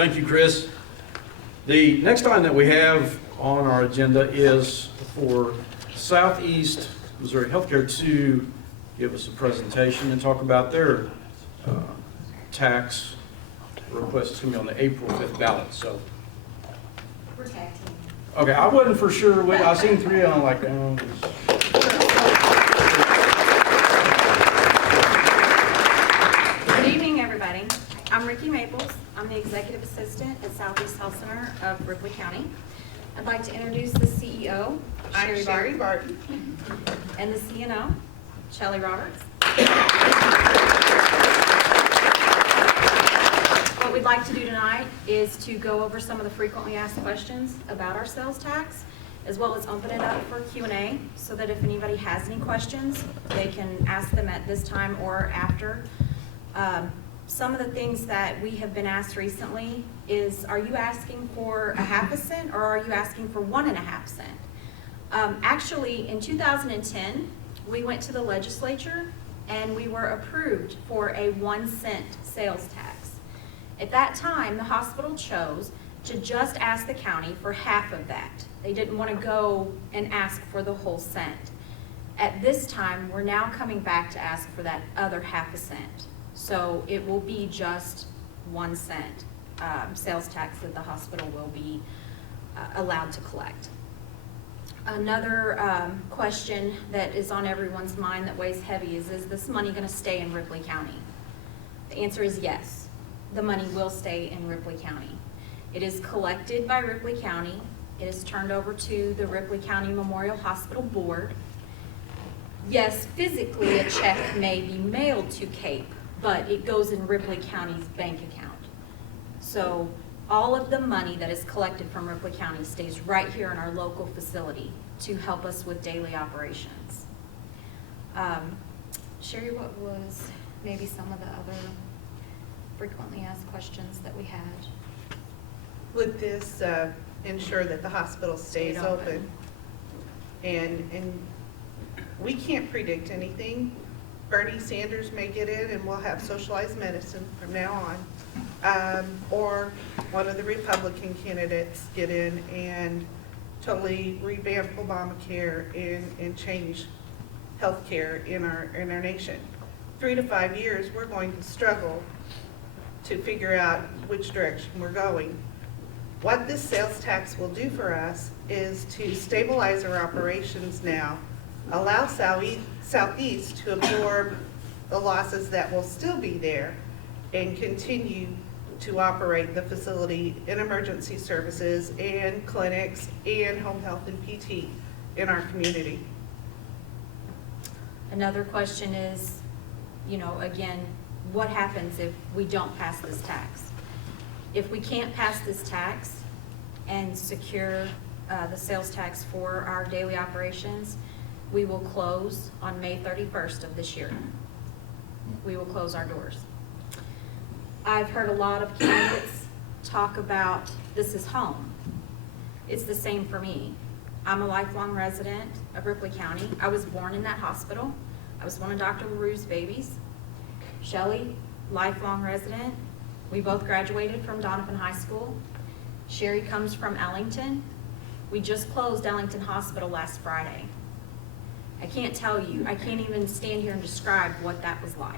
Thank you, Chris. The next item that we have on our agenda is for Southeast Missouri Healthcare to give us a presentation and talk about their tax request. It's going to be on the April 5th ballot. So, We're tag team. okay, I wasn't for sure. I seen three and I'm like, oh. Good evening, everybody. I'm Ricky Maples. I'm the Executive Assistant at Southeast Health Center of Ripley County. I'd like to introduce the CEO, Sherry Barton, and the CNO, Shelley Roberts. What we'd like to do tonight is to go over some of the frequently asked questions about our sales tax, as well as open it up for Q&A, so that if anybody has any questions, they can ask them at this time or after. Some of the things that we have been asked recently is, are you asking for a half a cent or are you asking for 1.5 cents? Actually, in 2010, we went to the legislature and we were approved for a 1 cent sales tax. At that time, the hospital chose to just ask the county for half of that. They didn't want to go and ask for the whole cent. At this time, we're now coming back to ask for that other half a cent. So it will be just 1 cent sales tax that the hospital will be allowed to collect. Another question that is on everyone's mind that weighs heavy is this money going to stay in Ripley County? The answer is yes. The money will stay in Ripley County. It is collected by Ripley County. It is turned over to the Ripley County Memorial Hospital Board. Yes, physically a check may be mailed to Cape, but it goes in Ripley County's bank account. So all of the money that is collected from Ripley County stays right here in our local facility to help us with daily operations. Sherry, what was maybe some of the other frequently asked questions that we had? Would this ensure that the hospital stays open? And we can't predict anything. Bernie Sanders may get in and we'll have socialized medicine from now on. Or one of the Republican candidates get in and totally revamp Obamacare and change healthcare in our nation. 3 to 5 years, we're going to struggle to figure out which direction we're going. What this sales tax will do for us is to stabilize our operations now, allow Southeast to absorb the losses that will still be there, and continue to operate the facility in emergency services and clinics and home health and PT in our community. Another question is, again, what happens if we don't pass this tax? If we can't pass this tax and secure the sales tax for our daily operations, we will close on May 31st of this year. We will close our doors. I've heard a lot of candidates talk about this is home. It's the same for me. I'm a lifelong resident of Ripley County. I was born in that hospital. I was one of Dr. LaRue's babies. Shelley, lifelong resident. We both graduated from Doniphan High School. Sherry comes from Ellington. We just closed Ellington Hospital last Friday. I can't tell you, I can't even stand here and describe what that was like.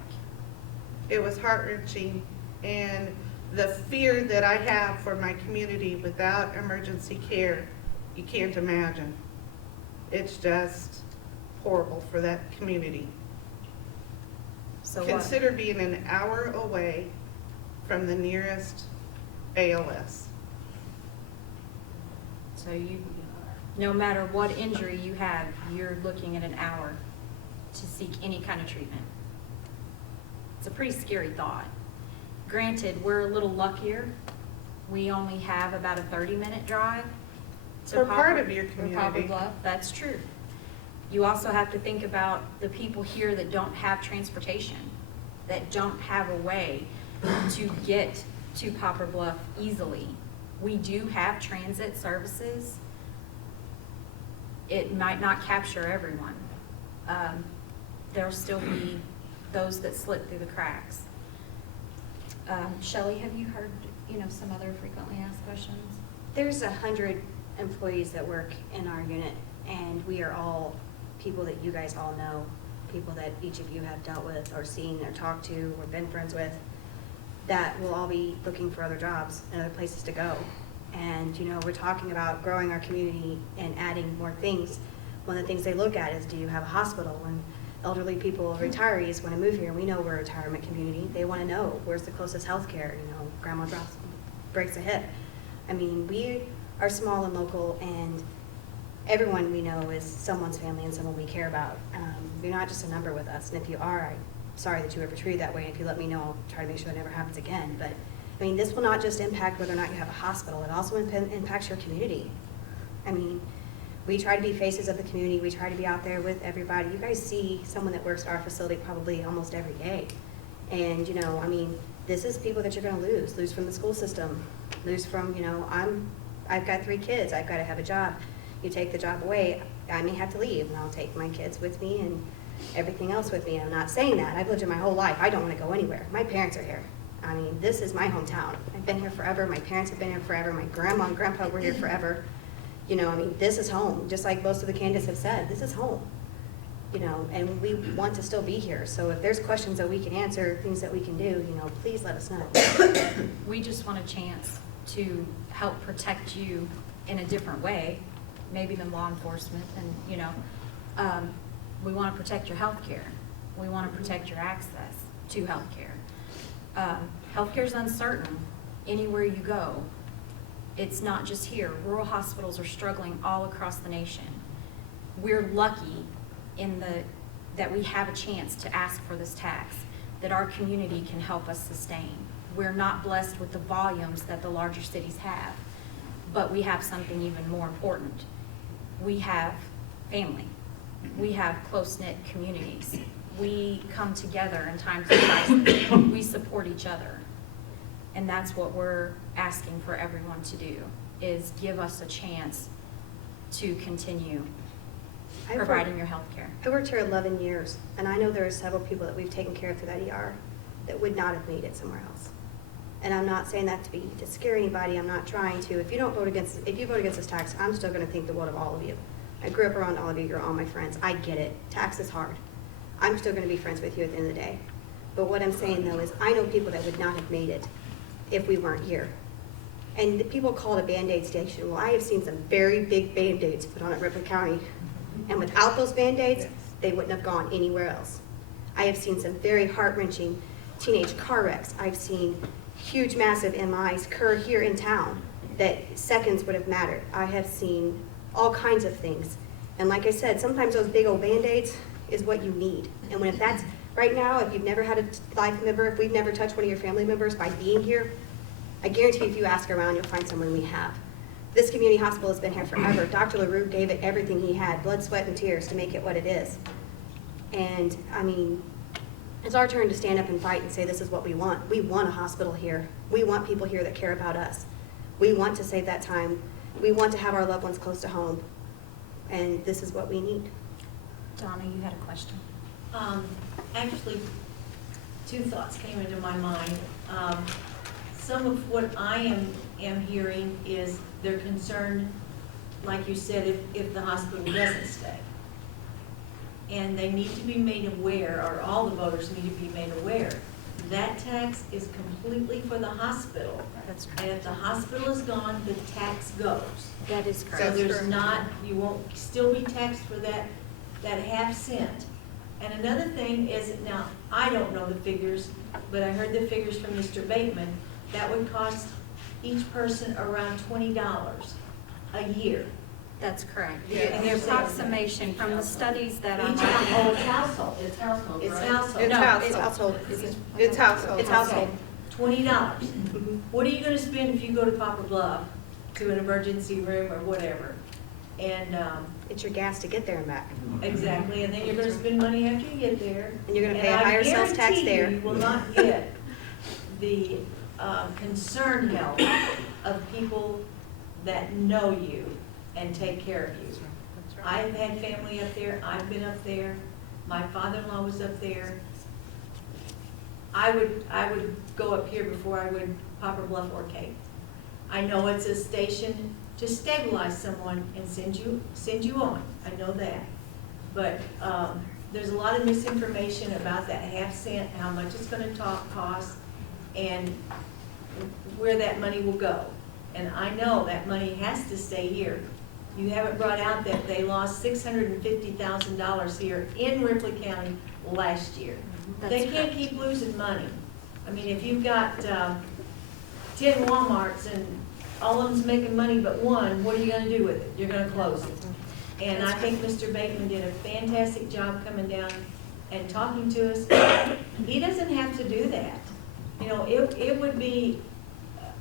It was heart-wrenching, and the fear that I have for my community without emergency care, you can't imagine. It's just horrible for that community. So Consider being an hour away from the nearest ALS. So no matter what injury you have, you're looking at an hour to seek any kind of treatment. It's a pretty scary thought. Granted, we're a little luckier. We only have about a 30-minute drive to For part of your Poplar community. Bluff. That's true. You also have to think about the people here that don't have transportation, that don't have a way to get to Poplar Bluff easily. We do have transit services. It might not capture everyone. There'll still be those that slip through the cracks. Shelley, have you heard some other frequently asked questions? There's 100 employees that work in our unit, and we are all people that you guys all know, people that each of you have dealt with or seen or talked to or been friends with, that will all be looking for other jobs and other places to go. And, we're talking about growing our community and adding more things. One of the things they look at is, do you have a hospital? When elderly people, retirees want to move here, we know we're a retirement community. They want to know, where's the closest health care? Grandma breaks a hip. I mean, we are small and local, and everyone we know is someone's family and someone we care about. You're not just a number with us, and if you are, I'm sorry that you ever treated that way. If you let me know, I'll try to make sure it never happens again. But I mean, this will not just impact whether or not you have a hospital, it also impacts your community. I mean, we try to be faces of the community, we try to be out there with everybody. You guys see someone that works at our facility probably almost every day. And, I mean, this is people that you're gonna lose from the school system, lose from, I've got 3 kids, I've gotta have a job. You take the job away, I may have to leave, and I'll take my kids with me and everything else with me. I'm not saying that, I've lived here my whole life, I don't wanna go anywhere. My parents are here. I mean, this is my hometown. I've been here forever, my parents have been here forever, my grandma and grandpa were here forever. I mean, this is home, just like most of the candidates have said, this is home. And we want to still be here. So if there's questions that we can answer, things that we can do, please let us know. We just want a chance to help protect you in a different way, maybe than law enforcement, and, we want to protect your health care. We want to protect your access to health care. Healthcare is uncertain anywhere you go. It's not just here. Rural hospitals are struggling all across the nation. We're lucky that we have a chance to ask for this tax, that our community can help us sustain. We're not blessed with the volumes that the larger cities have, but we have something even more important. We have family. We have close-knit communities. We come together in times of crisis. We support each other. And that's what we're asking for everyone to do, is give us a chance to continue providing your health care. I worked here 11 years, and I know there are several people that we've taken care of through that ER that would not have made it somewhere else. And I'm not saying that to scare anybody. I'm not trying to. If you vote against this tax, I'm still going to think the world of all of you. I grew up around all of you. You're all my friends. I get it. Tax is hard. I'm still going to be friends with you at the end of the day. But what I'm saying, though, is I know people that would not have made it if we weren't here. And the people call it a Band-Aid station. Well, I have seen some very big Band-Aids put on at Ripley County. And without those Band-Aids, they wouldn't have gone anywhere else. I have seen some very heart-wrenching teenage car wrecks. I've seen huge, massive MIs occur here in town that seconds would have mattered. I have seen all kinds of things. And like I said, sometimes those big old Band-Aids is what you need. And if that's, right now, if you've never had a life member, if we've never touched one of your family members by being here, I guarantee if you ask around, you'll find someone we have. This community hospital has been here forever. Dr. LaRue gave it everything he had, blood, sweat, and tears to make it what it is. And, I mean, it's our turn to stand up and fight and say this is what we want. We want a hospital here. We want people here that care about us. We want to save that time. We want to have our loved ones close to home. And this is what we need. Donna, you had a question. Actually, 2 thoughts came into my mind. Some of what I am hearing is they're concerned, like you said, if the hospital doesn't stay. And they need to be made aware, or all the voters need to be made aware, that tax is completely for the hospital. That's And correct. if the hospital is gone, the tax goes. That is So correct. there's correct. not, you won't still be taxed for that half cent. And another thing is, now, I don't know the figures, but I heard the figures from Mr. Bateman, that would cost each person around $20 a year. That's correct. Yeah. And the approximation from the studies that I'm Each looking household. It's household, It's right? household. It's No, household. It's household. It's household. It's household. $20. What are you gonna spend if you go to Poplar Bluff to an emergency room or whatever? And, It's your gas to get there and back. exactly, and then you're gonna spend money after you get there. And you're gonna pay a higher sales tax And I there. guarantee you will not get the concerned help of people that know you and take care of you. I've had family up there, I've been up there, my father-in-law was up there. I would go up here before I would Poplar Bluff or Cape. I know it's a station to stabilize someone and send you on, I know that. But there's a lot of misinformation about that half cent, how much it's gonna cost, and where that money will go. And I know that money has to stay here. You haven't brought out that they lost $650,000 here in Ripley County last year. They That's can't correct. keep losing money. I mean, if you've got 10 Walmarts and all of them's making money but one, what are you gonna do with it? You're gonna close it. And I think Mr. Bateman did a fantastic job coming down and talking to us. He doesn't have to do that. You know, it would be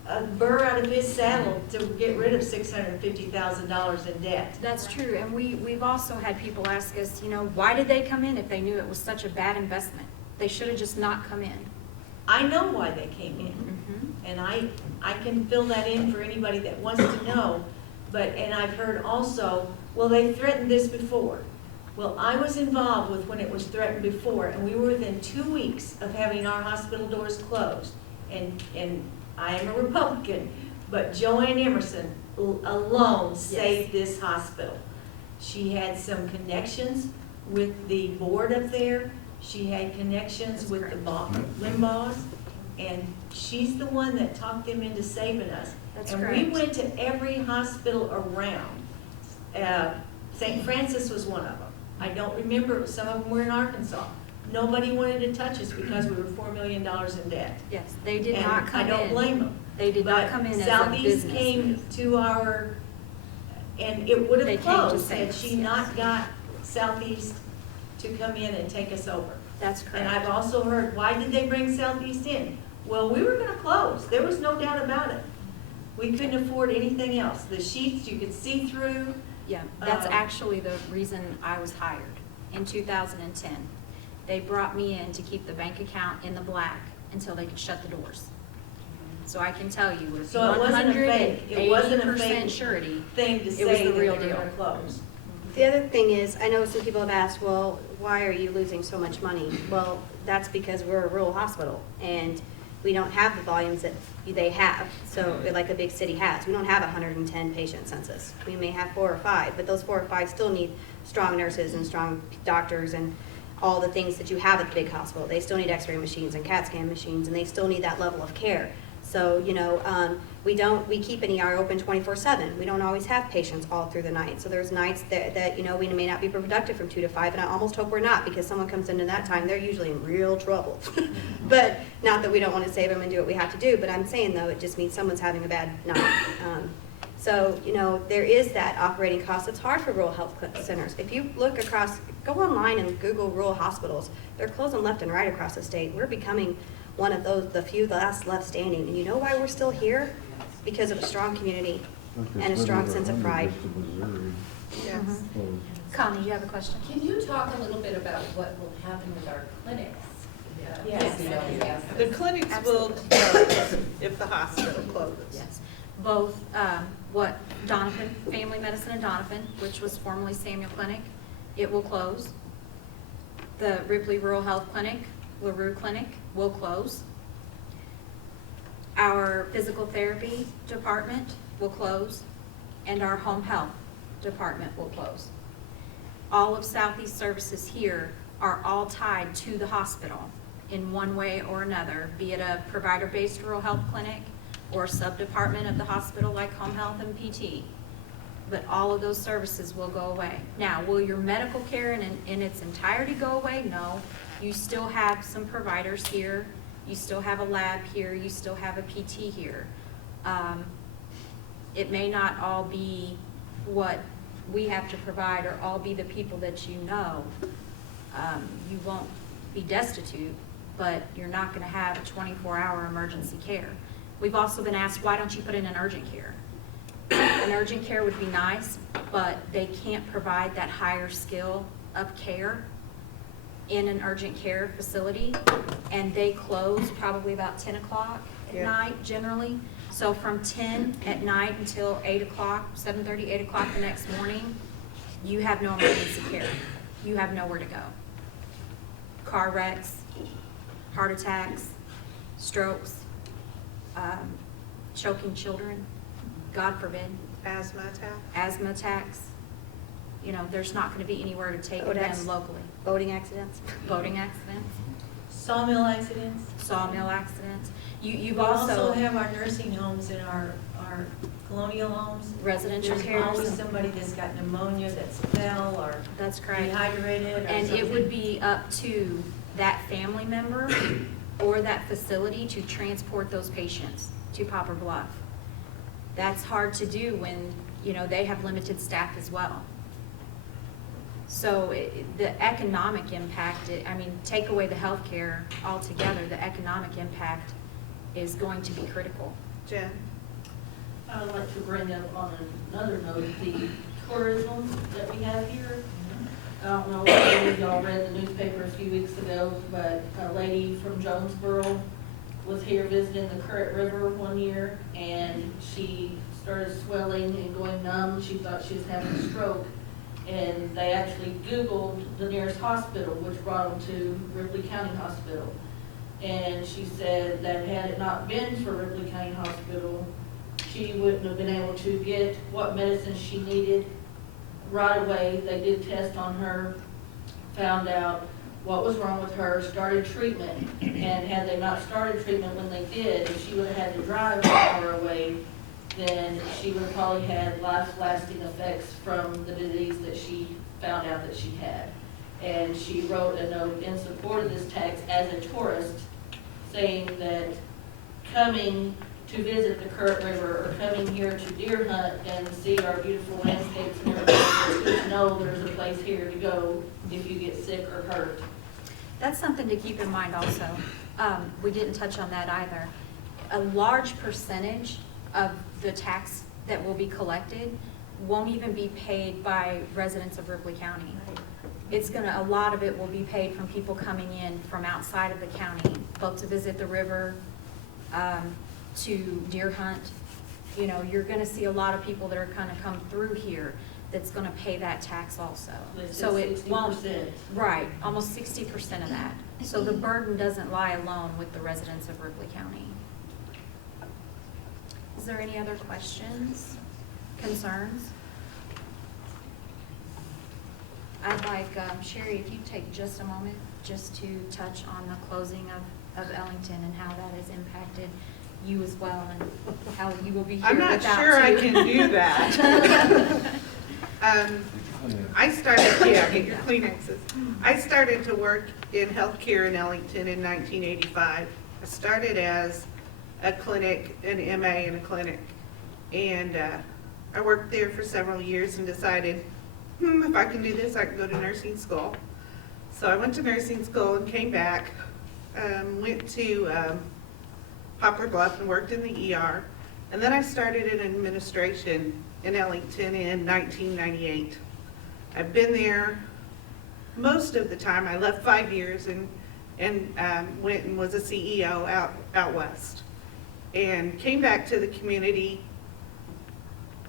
a burr out of his saddle to get rid of $650,000 in debt. That's true, and we've also had people ask us, you know, why did they come in if they knew it was such a bad investment? They should have just not come in. I know why they came in. And I can fill that in for anybody that wants to know, and I've heard also, well, they threatened this before. Well, I was involved with when it was threatened before, and we were within 2 weeks of having our hospital doors closed. And I am a Republican, but Joanne Emerson alone saved this hospital. She had some connections with the board up there. She had connections with the Limbaughs. And she's the one that talked them into saving us. That's and correct. we went to every hospital around. St. Francis was one of them. I don't remember, some of them were in Arkansas. Nobody wanted to touch us because we were $4 million in debt. Yes, they did And not come in. I don't blame them. They did not But come in as a Southeast business. came to our, and it would They have came to closed save had us, she yes. not got Southeast to come in and take us over. That's And I've correct. also heard, why did they bring Southeast in? Well, we were gonna close, there was no doubt about it. We couldn't afford anything else. The sheets you could see through. Yeah, that's Um, actually the reason I was hired in 2010. They brought me in to keep the bank account in the black until they could shut the doors. So I can tell you, with So it wasn't a fake, it wasn't a fake 180% surety, thing to It was say the that real they were deal. gonna close. The other thing is, I know some people have asked, well, why are you losing so much money? Well, that's because we're a rural hospital and we don't have the volumes that they have, so like a big city has. We don't have a 110 patient census. We may have 4 or 5, but those 4 or 5 still need strong nurses and strong doctors and all the things that you have at the big hospital. They still need x-ray machines and CAT scan machines, and they still need that level of care. So, you know, we keep an ER open 24/7. We don't always have patients all through the night. So there's nights that, you know, we may not be productive from 2 to 5, and I almost hope we're not, because someone comes into that time, they're usually in real trouble. But not that we don't want to save them and do what we have to do, but I'm saying, though, it just means someone's having a bad night. So, you know, there is that operating cost. It's hard for rural health centers. If you look across, go online and Google rural hospitals. They're closing left and right across the state. We're becoming one of those, the few last left standing. And you know why we're still here? Because of a strong community and a strong sense of pride. Yes. Mm-hmm. Connie, you have a question? Can you talk a little bit about what will happen with our clinics? Yes. The clinics will close if the hospital closes. Yes. Both, what Doniphan, Family Medicine in Doniphan, which was formerly Samuel Clinic, it will close. The Ripley Rural Health Clinic, LaRue Clinic, will close. Our physical therapy department will close, and our home health department will close. All of Southeast services here are all tied to the hospital in one way or another, be it a provider-based rural health clinic or a sub-department of the hospital like home health and PT. But all of those services will go away. Now, will your medical care in its entirety go away? No. You still have some providers here. You still have a lab here. You still have a PT here. It may not all be what we have to provide or all be the people that you know. You won't be destitute, but you're not going to have a 24-hour emergency care. We've also been asked, why don't you put in an urgent care? An urgent care would be nice, but they can't provide that higher skill of care in an urgent care facility, and they close probably about 10 o'clock at Yeah. night generally. So from 10 at night until 8 o'clock, 7:30, 8 o'clock the next morning, you have no emergency care. You have nowhere to go. Car wrecks, heart attacks, strokes, choking children, God forbid, Asthma attack. asthma attacks. You know, there's not going to be anywhere to take Oh, them that's- locally. Boating accidents? Boating accidents, Sawmill accidents. sawmill accidents. You've We also also, have our nursing homes and our colonial homes. residential There's care. always somebody that's got pneumonia, that's fell or That's correct. dehydrated or And it something. would be up to that family member or that facility to transport those patients to Poplar Bluff. That's hard to do when, you know, they have limited staff as well. So the economic impact, I mean, take away the healthcare altogether, the economic impact is going to be critical. Jen? I would like to bring up on another note, the tourism that we have here. I don't know if any of y'all read the newspaper a few weeks ago, but a lady from Jonesboro was here visiting the Current River one year, and she started swelling and going numb. She thought she was having a stroke, and they actually Googled the nearest hospital, which brought them to Ripley County Hospital. And she said that had it not been for Ripley County Hospital, she wouldn't have been able to get what medicine she needed right away. They did test on her, found out what was wrong with her, started treatment, and had they not started treatment when they did, if she would have had to drive an hour away, then she would have probably had life-lasting effects from the disease that she found out that she had. And she wrote a note in support of this tax as a tourist, saying that coming to visit the Current River or coming here to deer hunt and see our beautiful landscapes and everything, just know there's a place here to go if you get sick or hurt. That's something to keep in mind also. We didn't touch on that either. A large percentage of the tax that will be collected won't even be paid by residents of Ripley County. A lot of it will be paid from people coming in from outside of the county, both to visit the river, to deer hunt. You know, you're gonna see a lot of people that are gonna come through here that's gonna pay that tax also. They said So it won't, 60%. right, almost 60% of that. So the burden doesn't lie alone with the residents of Ripley County. Is there any other questions, concerns? I'd like, Sherry, if you take just a moment, just to touch on the closing of Ellington and how that has impacted you as well, and how you will be here I'm without not sure I two. can do that. I started, yeah, get your Kleenexes. I started to work in healthcare in Ellington in 1985. I started as a clinic, an MA in a clinic. And I worked there for several years and decided, if I can do this, I can go to nursing school. So I went to nursing school and came back, went to Poplar Bluff and worked in the ER. And then I started in administration in Ellington in 1998. I've been there most of the time. I left 5 years and went and was a CEO out west. And came back to the community,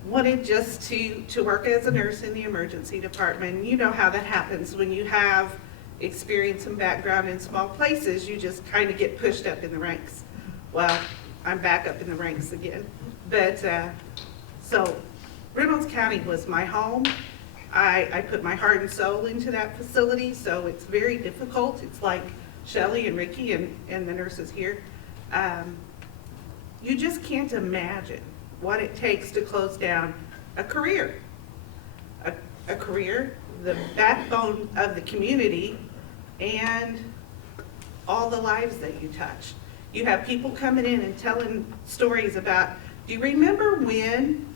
wanted just to work as a nurse in the emergency department. You know how that happens when you have experience and background in small places, you just kind of get pushed up in the ranks. Well, I'm back up in the ranks again. But, so Reynolds County was my home. I put my heart and soul into that facility, so it's very difficult. It's like Shelley and Ricky and the nurses here. You just can't imagine what it takes to close down a career. A career, the backbone of the community, and all the lives that you touch. You have people coming in and telling stories about, do you remember when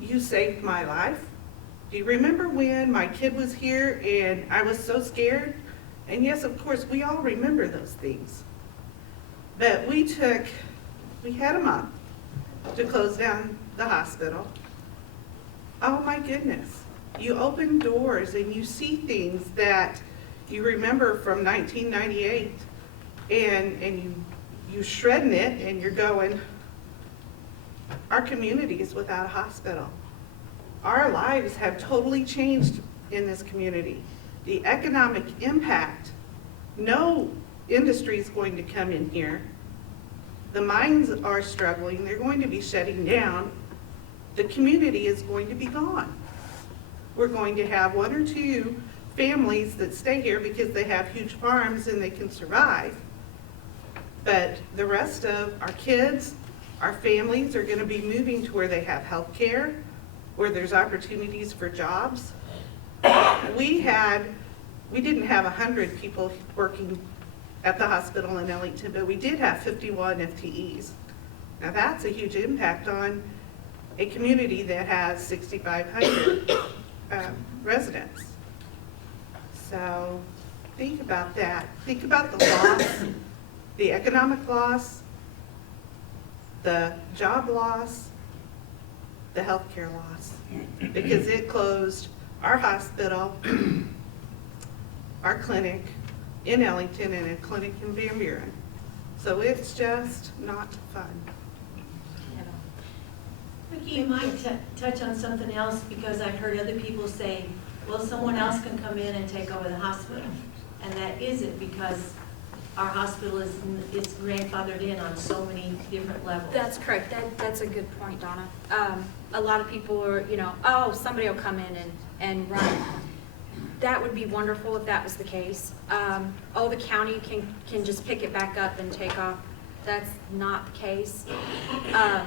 you saved my life? Do you remember when my kid was here and I was so scared? And yes, of course, we all remember those things. But we had a month to close down the hospital. Oh my goodness. You open doors and you see things that you remember from 1998 and you shredding it and you're going, our community is without a hospital. Our lives have totally changed in this community. The economic impact, no industry is going to come in here. The mines are struggling, they're going to be shutting down. The community is going to be gone. We're going to have 1 or 2 families that stay here because they have huge farms and they can survive. But the rest of our kids, our families are going to be moving to where they have health care, where there's opportunities for jobs. We didn't have 100 people working at the hospital in Ellington, but we did have 51 FTEs. Now that's a huge impact on a community that has 6,500 residents. So think about that. Think about the loss, the economic loss, the job loss, the healthcare loss, because it closed our hospital, our clinic in Ellington, and a clinic in Van Buren. So it's just not fun. Vicki, you might touch on something else, because I've heard other people say, well, someone else can come in and take over the hospital. And that isn't, because our hospital is grandfathered in on so many different levels. That's correct. That's a good point, Donna. A lot of people are, oh, somebody will come in and run. That would be wonderful if that was the case. Oh, the county can just pick it back up and take off. That's not the case. The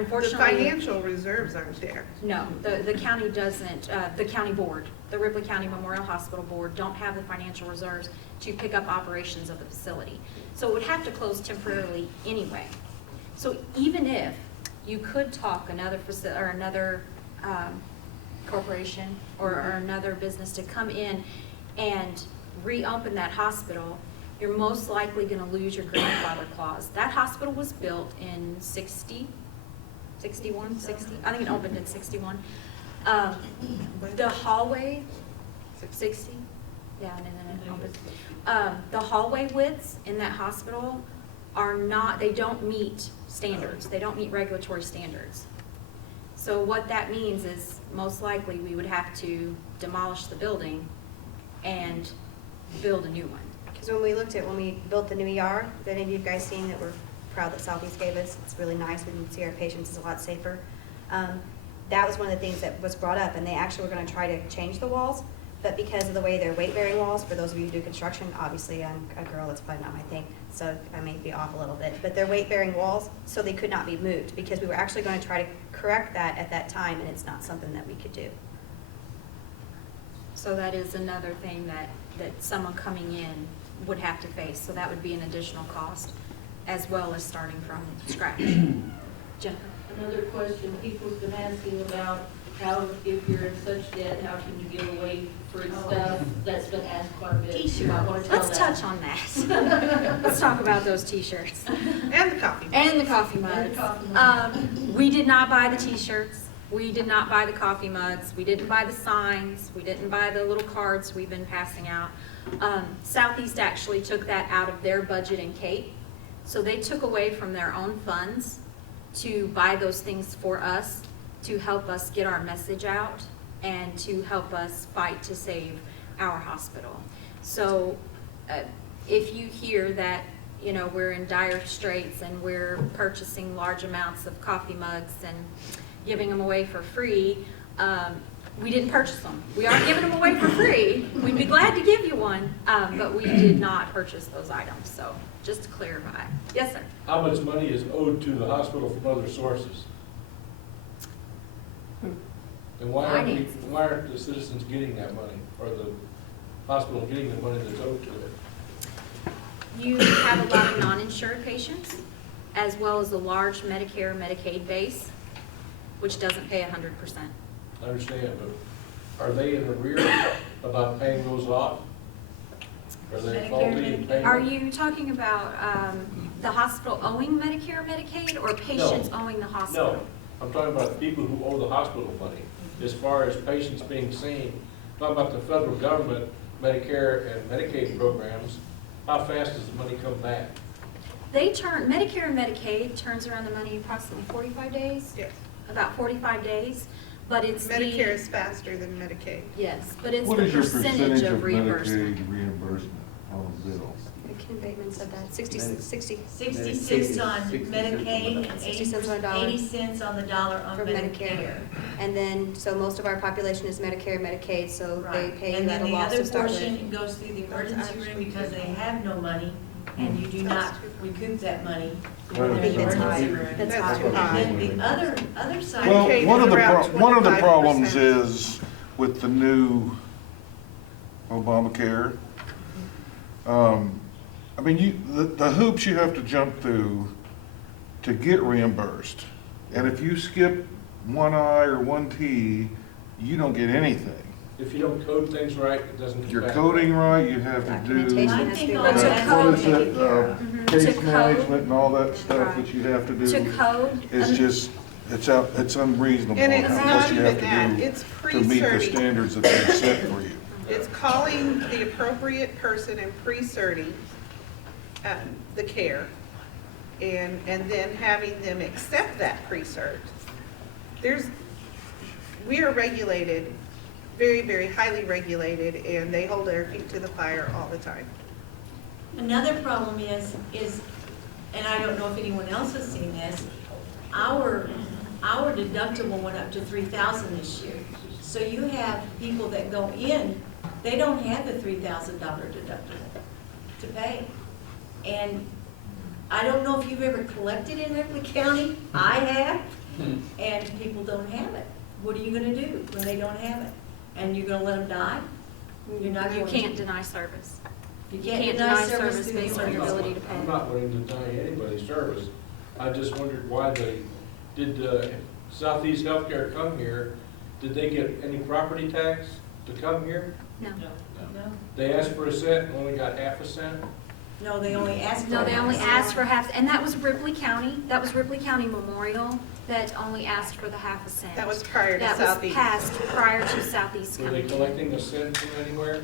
Unfortunately. financial reserves aren't there. No, the county doesn't, the county board, the Ripley County Memorial Hospital Board don't have the financial reserves to pick up operations of the facility. So it would have to close temporarily anyway. So even if you could talk another facility or another corporation or another business to come in and reopen that hospital, you're most likely gonna lose your grandfather clause. That hospital was built in 60, I think it opened in 61. The hallway, 60, yeah, and then it opened. The hallway widths in that hospital are not, they don't meet standards. They don't meet regulatory standards. So what that means is most likely we would have to demolish the building and build a new one. Because when we built the new ER, that any of you guys seen that we're proud that Southeast gave us, it's really nice, we can see our patients is a lot safer. That was one of the things that was brought up, and they actually were gonna try to change the walls, but because of the way they're weight-bearing walls, for those of you who do construction, obviously I'm a girl, that's probably not my thing, so I may be off a little bit, but they're weight-bearing walls, so they could not be moved, because we were actually gonna try to correct that at that time, and it's not something that we could do. So that is another thing that someone coming in would have to face. So that would be an additional cost, as well as starting from scratch. Jennifer? Another question people's been asking about, how, if you're in such debt, how can you give away free stuff? That's been asked quite a bit. You might wanna tell Let's that. touch on that. Let's talk about those t-shirts. And the coffee. And the coffee And mugs. the coffee mugs. We did not buy the t-shirts. We did not buy the coffee mugs. We didn't buy the signs. We didn't buy the little cards we've been passing out. Southeast actually took that out of their budget in Cape. So they took away from their own funds to buy those things for us, to help us get our message out and to help us fight to save our hospital. So if you hear that, we're in dire straits and we're purchasing large amounts of coffee mugs and giving them away for free, we didn't purchase them. We aren't giving them away for free. We'd be glad to give you one, but we did not purchase those items. So just to clarify. Yes, sir. How much money is owed to the hospital from other sources? And why aren't the citizens getting that money, or the hospital getting the money that's owed to it? You have a lot of non-insured patients, as well as a large Medicare, Medicaid base, which doesn't pay 100%. I understand, but are they in arrears about paying those off? Are they Medicare, faulty in Medicaid. paying? Are you talking about the hospital owing Medicare, Medicaid, or patients owing the hospital? No, I'm talking about people who owe the hospital money, as far as patients being seen. I'm talking about the federal government, Medicare and Medicaid programs. How fast does the money come back? Medicare and Medicaid turns around the money approximately 45 days, Yes. about 45 days, but it's Medicare is faster than Medicaid. Yes, but it's What the is your percentage of Medicaid reimbursement. reimbursement on a bill? Ken Bateman said that, 60 Medic- 60 cents on 60 cents on the Medicaid dollar. and 60 cents on the dollar. 80 cents on the dollar on for Medicare. Medicare. And then, so most of our population is Medicare, Medicaid, so they Right. pay And you then at a the loss other to start with. portion goes through the emergency room because they have no money, and you do not recoup that money in Well, the I think that's high. emergency room. That's That's high. too high. And then the other side. Well, Medicaid one is of the, around one of the 25%. problems is with the new Obamacare. I mean, the hoops you have to jump through to get reimbursed. And if you skip one I or one T, you don't get anything. If you don't code things right, it doesn't come Your back. coding right, you have to do. Documentation I has to think be all right. But to that's What code- is taken it, care of. To case code- management and all that stuff Right. that you have to do. To code. It's just, it's unreasonable And it's how not much you even have that, to do it's to meet the pre-certi. standards that they've set for you. It's calling the appropriate person and pre-certing the care, and then having them accept that pre-cert. We are regulated, very, very highly regulated, and they hold their feet to the fire all the time. Another problem is, and I don't know if anyone else has seen this, our deductible went up to 3,000 this year. So you have people that go in, they don't have the $3,000 deductible to pay. And I don't know if you've ever collected in Ripley County, I have, and people don't have it. What are you gonna do when they don't have it? And you're gonna let them die? You're not You going can't to. deny service. You You can't deny service through the based on your emergency. ability to pay. I'm not willing to deny anybody service. I just wondered why did Southeast Healthcare come here? Did they get any property tax to come here? No. No, They asked for a cent and only got half a cent? no, they only asked. No, for they only it. asked for half, and that was Ripley County. That was Ripley County Memorial that only asked for the half a cent. That was prior to That was Southeast. passed prior to Southeast Were they County. collecting a cent from anywhere?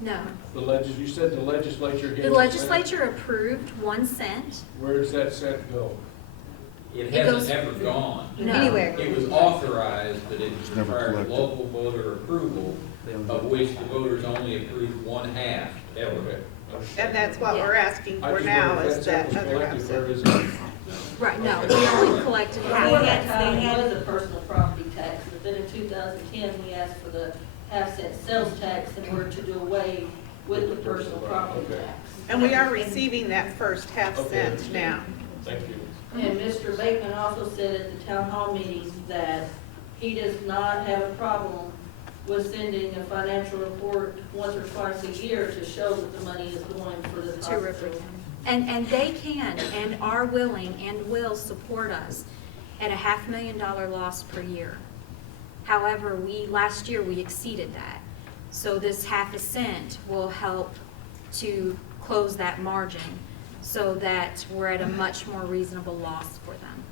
No. You said the legislature gave The a cent? legislature approved 1 cent. Where does that cent go? It It goes- hasn't ever gone. No. Anywhere. It was authorized, but it It's never required collected. local voter approval, of which the voters only approved one half ever. Okay. And that's what we're asking I for just now, wondered if is that that cent was other half collected, cent. where is it? Right, no, we only collected They half. had- They they had- was a personal property tax, but then in 2010, we asked for the half-cent sales tax in order to do away with the personal property Okay. tax. And we are receiving that first half Okay, cent understood. now. Thank you. And Mr. Bateman also said at the town hall meetings that he does not have a problem with sending a financial report once or twice a year to show that the money is going for this To Ripley hospital. County. And they can and are willing and will support us at a $500,000 loss per year. However, last year, we exceeded that. So this half a cent will help to close that margin so that we're at a much more reasonable loss for them.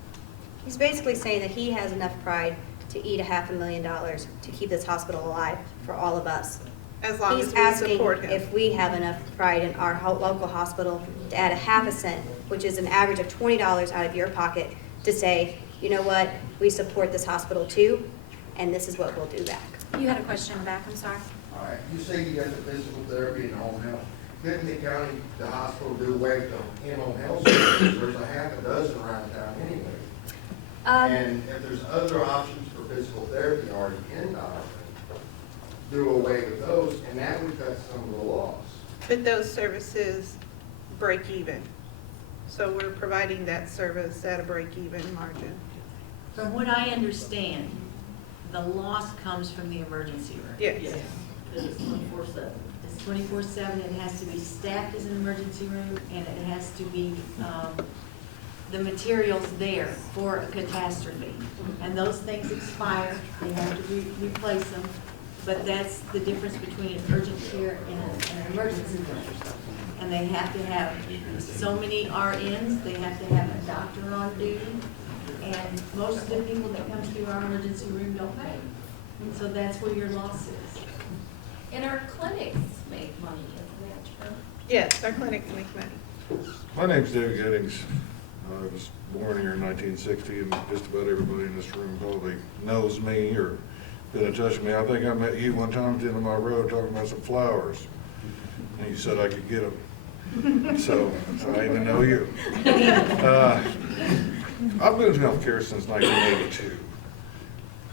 He's basically saying that he has enough pride to eat $500,000 to keep this hospital alive for all of us. As long He's as we asking support him. if we have enough pride in our local hospital to add a half a cent, which is an average of $20 out of your pocket, to say, you know what, we support this hospital too, and this is what we'll do back. You had a question back, I'm sorry. All right, you say you got the physical therapy and home health. Couldn't the county, the hospital do away with the in-home health services? There's a half a dozen around town anyway. And if there's other options for physical therapy already in the hospital, do away with those, and that would cut some of the loss. But those services break even. So we're providing that service at a break-even margin. From what I understand, the loss comes from the emergency room. Yes. Because it's 24/7. It's 24/7, it has to be staffed as an emergency room, and it has to be, the materials there for a catastrophe. And those things expire, they have to replace them, but that's the difference between an urgent care and an emergency room. And they have to have so many RNs, they have to have a doctor on duty, and most of the people that come through our emergency room don't pay. So that's where your loss is. And our clinics make money, isn't that true? Yes, our clinics make money. My name's David Gettings. I was born here in 1960, and just about everybody in this room probably knows me or been in touch with me. I think I met you one time at the end of my road talking about some flowers, and you said I could get them. So I even know you. I've been in healthcare since 1982,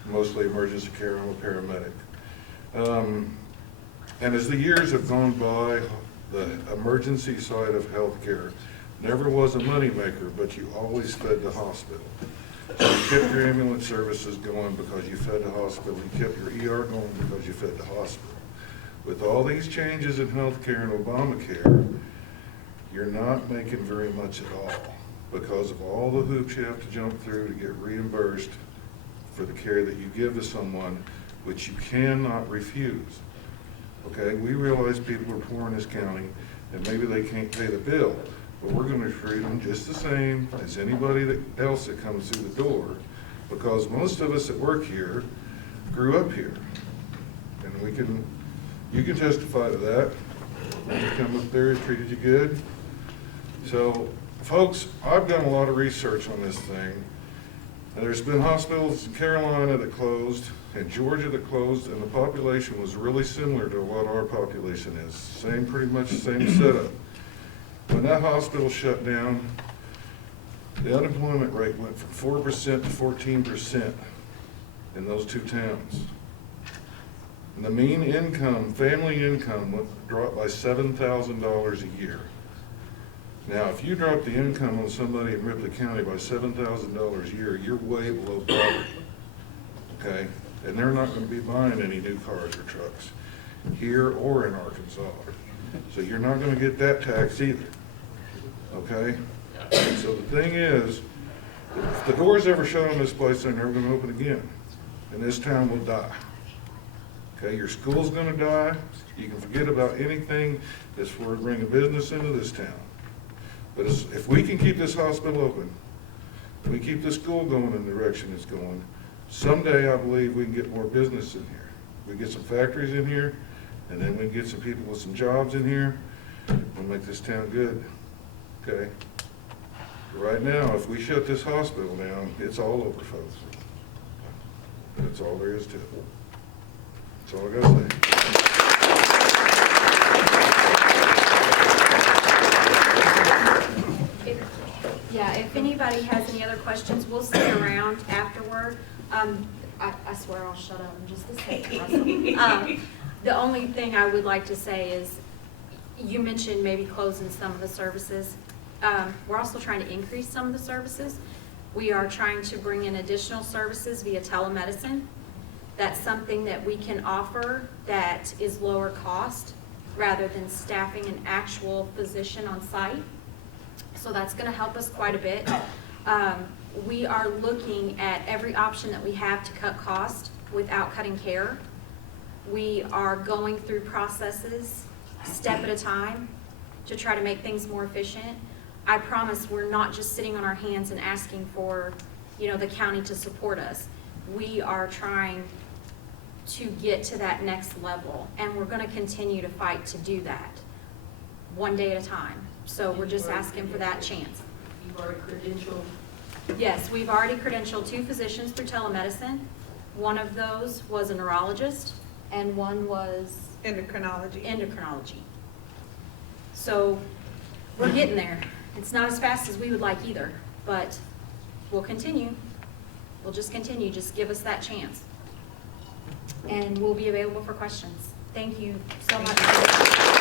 mostly emergency care. I'm a paramedic. And as the years have gone by, the emergency side of healthcare never was a moneymaker, but you always fed the hospital. So you kept your ambulance services going because you fed the hospital. You kept your ER going because you fed the hospital. With all these changes in healthcare and Obamacare, you're not making very much at all because of all the hoops you have to jump through to get reimbursed for the care that you give to someone, which you cannot refuse. Okay, we realize people are poor in this county and maybe they can't pay the bill, but we're gonna treat them just the same as anybody else that comes through the door, because most of us that work here grew up here. And you can testify to that. When you come up there, it treated you good. So, folks, I've done a lot of research on this thing. And there's been hospitals in Carolina that closed, in Georgia that closed, and the population was really similar to what our population is. Pretty much the same setup. When that hospital shut down, the unemployment rate went from 4% to 14% in those two towns. And the mean income, family income, dropped by $7,000 a year. Now, if you drop the income on somebody in Ripley County by $7,000 a year, you're way below poverty, okay? And they're not gonna be buying any new cars or trucks here or in Arkansas. So you're not gonna get that tax either, okay? So the thing is, if the doors ever shut on this place, they're never gonna open again. And this town will die. Okay, your school's gonna die. You can forget about anything that's for bringing business into this town. But if we can keep this hospital open, we keep this school going in the direction it's going, someday I believe we can get more business in here. We get some factories in here, and then we can get some people with some jobs in here, and make this town good, okay? Right now, if we shut this hospital down, it's all over, folks. That's all there is to it. That's all I gotta say. If anybody has any other questions, we'll stay around afterward. I swear I'll shut up in just a second, Russell. The only thing I would like to say is, you mentioned maybe closing some of the services. We're also trying to increase some of the services. We are trying to bring in additional services via telemedicine. That's something that we can offer that is lower cost rather than staffing an actual physician on site. So that's going to help us quite a bit. We are looking at every option that we have to cut cost without cutting care. We are going through processes step at a time to try to make things more efficient. I promise we're not just sitting on our hands and asking for, the county to support us. We are trying to get to that next level, and we're going to continue to fight to do that one day at a time. So we're just asking for that chance. You've already credentialed? Yes, we've already credentialed 2 physicians through telemedicine. One of those was a neurologist, and one was endocrinology. So we're getting there. It's not as fast as we would like either, but we'll continue. We'll just continue. Just give us that chance. And we'll be available for questions. Thank you so much.